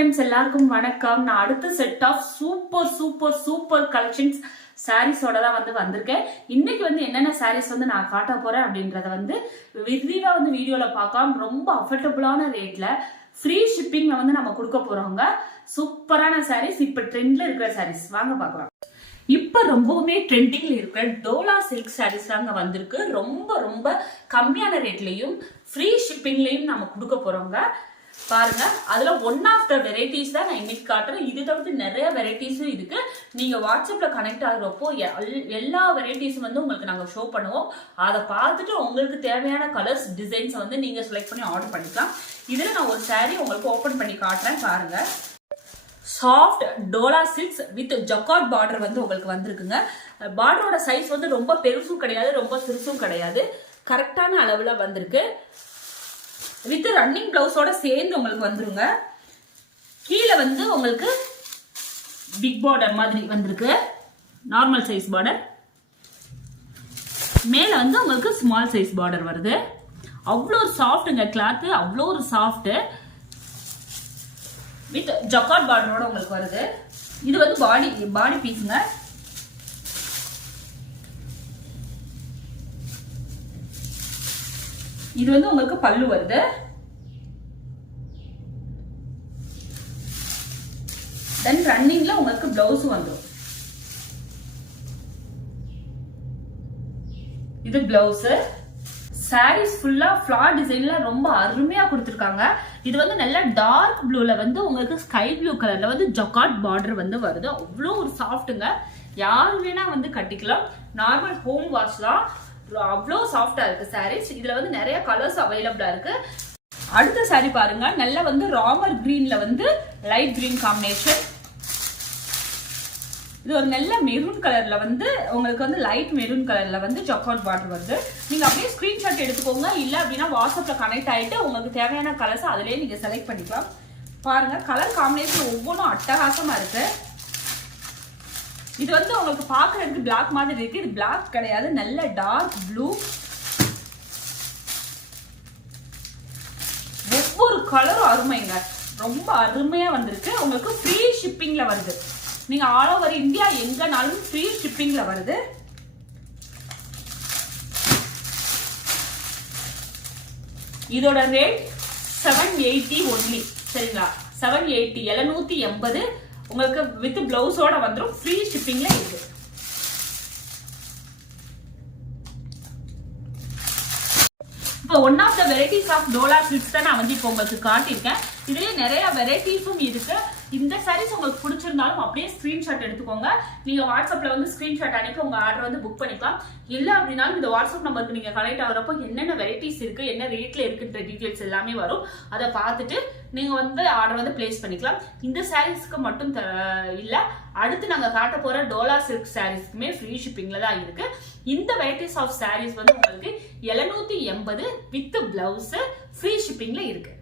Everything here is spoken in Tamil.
फ्रेंड्स எல்லாருக்கும் வணக்கம். நான் அடுத்த செட் ஆஃப் சூப்பர் கலெக்ஷன்ஸ் சாரீஸோட தான் வந்திருக்கேன். இன்னைக்கு என்னென்ன சாரீஸ் நான் காட்ட போறேன் அப்படின்றத விரிவா வீடியோல பார்க்கலாம். ரொம்ப அஃபோர்டபுளான ரேட்ல ஃப்ரீ ஷிப்பிங்ல நம்ம கொடுக்க போறோங்க. சூப்பரான சாரீஸ், இப்ப ட்ரெண்ட்ல இருக்கிற சாரீஸ் வாங்க பார்க்கலாம். இப்ப ரொம்பவுமே ட்ரெண்டிங்ல இருக்கிற டோலா சில்க் சாரீஸ் தாங்க வந்திருக்கு. ரொம்ப கம்மியான ரேட்லயும் ஃப்ரீ ஷிப்பிங்லயும் நம்ம கொடுக்க போறோங்க. பாருங்க, அதுல ஒன் ஆஃப் த வெரைட்டிஸ் தான் நான் இன்னைக்கு காட்டுறேன். இது தவிர்த்து நிறைய வெரைட்டிஸும் இருக்கு. நீங்க வாட்ஸ்அப்ல கனெக்ட் ஆகுறப்போ எல்லா வெரைட்டிஸும் உங்களுக்கு நாங்க ஷோ பண்ணுவோம். அதை பார்த்துட்டு உங்களுக்கு தேவையான கலர்ஸ் டிசைன்ஸ் நீங்க செலக்ட் பண்ணி ஆர்டர் பண்ணிக்கலாம். இதுல நான் ஒரு சாரீ உங்களுக்கு ஓபன் பண்ணி காட்டுறேன். பாருங்க, soft Dola silks with jacquard border உங்களுக்கு வந்திருக்குங்க. பார்டரோட சைஸ் ரொம்ப பெருசும் கிடையாது, ரொம்ப சிறுசும் கிடையாது, கரெக்டான அளவுல வந்திருக்கு. வித் ரன்னிங் பிளவுஸோட சேர்ந்து உங்களுக்கு வந்துருங்க. கீழே உங்களுக்கு பிக் பார்டர் மாதிரி வந்திருக்கு, நார்மல் சைஸ் பார்டர். மேல உங்களுக்கு ஸ்மால் சைஸ் பார்டர் வருது. அவ்வளோ ஒரு சாஃப்ட்டுங்க கிளாத், அவ்வளோ ஒரு சாஃப்ட் வித் ஜக்கார்ட் பார்டரோட உங்களுக்கு வருது. இது பாடி பீஸுங்க. இது உங்களுக்கு பல்லு வருது. தென் ரன்னிங்ல உங்களுக்கு பிளவுஸ் வந்துடும். இது பிளவுஸ். சாரீஸ் ஃபுல்லா ஃபிளார் டிசைன்ல ரொம்ப அருமையா கொடுத்திருக்காங்க. இது நல்ல டார்க் ப்ளூல உங்களுக்கு ஸ்கை ப்ளூ கலர்ல ஜக்கார்ட் பார்டர் வருது. அவ்வளோ ஒரு சாஃப்ட்டுங்க. யார் வேணா கட்டிக்கலாம். நார்மல் ஹோம் வாஷ் தான். அவ்வளோ சாஃப்டா இருக்கு சாரீஸ். இதுல நிறைய கலர்ஸ் அவைலபிளா இருக்கு. அடுத்த சாரி பாருங்க, நல்ல ராமர் கிரீன்ல லைட் கிரீன் காம்பினேஷன். இது ஒரு நல்ல மெரூன் கலர்ல உங்களுக்கு லைட் மெரூன் கலர்ல ஜக்கார்ட் பார்டர் வருது. நீங்க அப்படியே ஸ்கிரீன்ஷாட் எடுத்துக்கோங்க. இல்ல அப்படின்னா வாட்ஸ்அப்ல கனெக்ட் ஆயிட்டு உங்களுக்கு தேவையான கலர்ஸ் அதிலேயே நீங்க செலக்ட் பண்ணிக்கலாம். பாருங்க, கலர் காம்பினேஷன் ஒவ்வொன்றும் அட்டகாசமா இருக்கு. இது உங்களுக்கு பாக்குறதுக்கு பிளாக் மாதிரி இருக்கு. இது பிளாக் கிடையாது, நல்ல டார்க் ப்ளூ. ஒவ்வொரு கலரும் அருமைங்க, ரொம்ப அருமையா வந்திருக்கு. உங்களுக்கு ஃப்ரீ ஷிப்பிங்ல வருது. நீங்க ஆல் ஓவர் இந்தியா எங்கனாலும் ஃப்ரீ ஷிப்பிங்ல வருது. இதோட ரேட் 780 ஒன்லி. சரிங்களா, 780 780 உங்களுக்கு வித் பிளவுஸோட வந்துடும். ஃப்ரீ ஷிப்பிங்ல இருக்கு. இப்போ one of the varieties of Dola silks தான் நான் இப்போ உங்களுக்கு காட்டியிருக்கேன். இதுலயே நிறைய வெரைட்டிஸும் இருக்கு. இந்த சாரீஸ் உங்களுக்கு பிடிச்சிருந்தாலும் அப்படியே ஸ்கிரீன்ஷாட் எடுத்துக்கோங்க. நீங்க வாட்ஸ்அப்ல ஸ்கிரீன்ஷாட் அனுப்பி உங்க ஆர்டர் புக் பண்ணிக்கலாம். இல்ல அப்படின்னாலும் இந்த வாட்ஸ்அப் நம்பருக்கு நீங்க கனெக்ட் ஆகுறப்போ என்னென்ன வெரைட்டிஸ் இருக்கு, என்ன ரேட்ல இருக்குன்ற டீடைல்ஸ் எல்லாமே வரும். அதை பார்த்துட்டு நீங்க ஆர்டர் பிளேஸ் பண்ணிக்கலாம். இந்த சாரீஸ்க்கு மட்டும் இல்ல, அடுத்து நாங்க காட்ட போற டோலா சில்க் சாரீஸ்க்குமே ஃப்ரீ ஷிப்பிங்ல தான் இருக்கு. இந்த வெரைட்டிஸ் ஆஃப் சாரீஸ் உங்களுக்கு 780 வித் பிளவுஸ் ஃப்ரீ ஷிப்பிங்ல இருக்கு.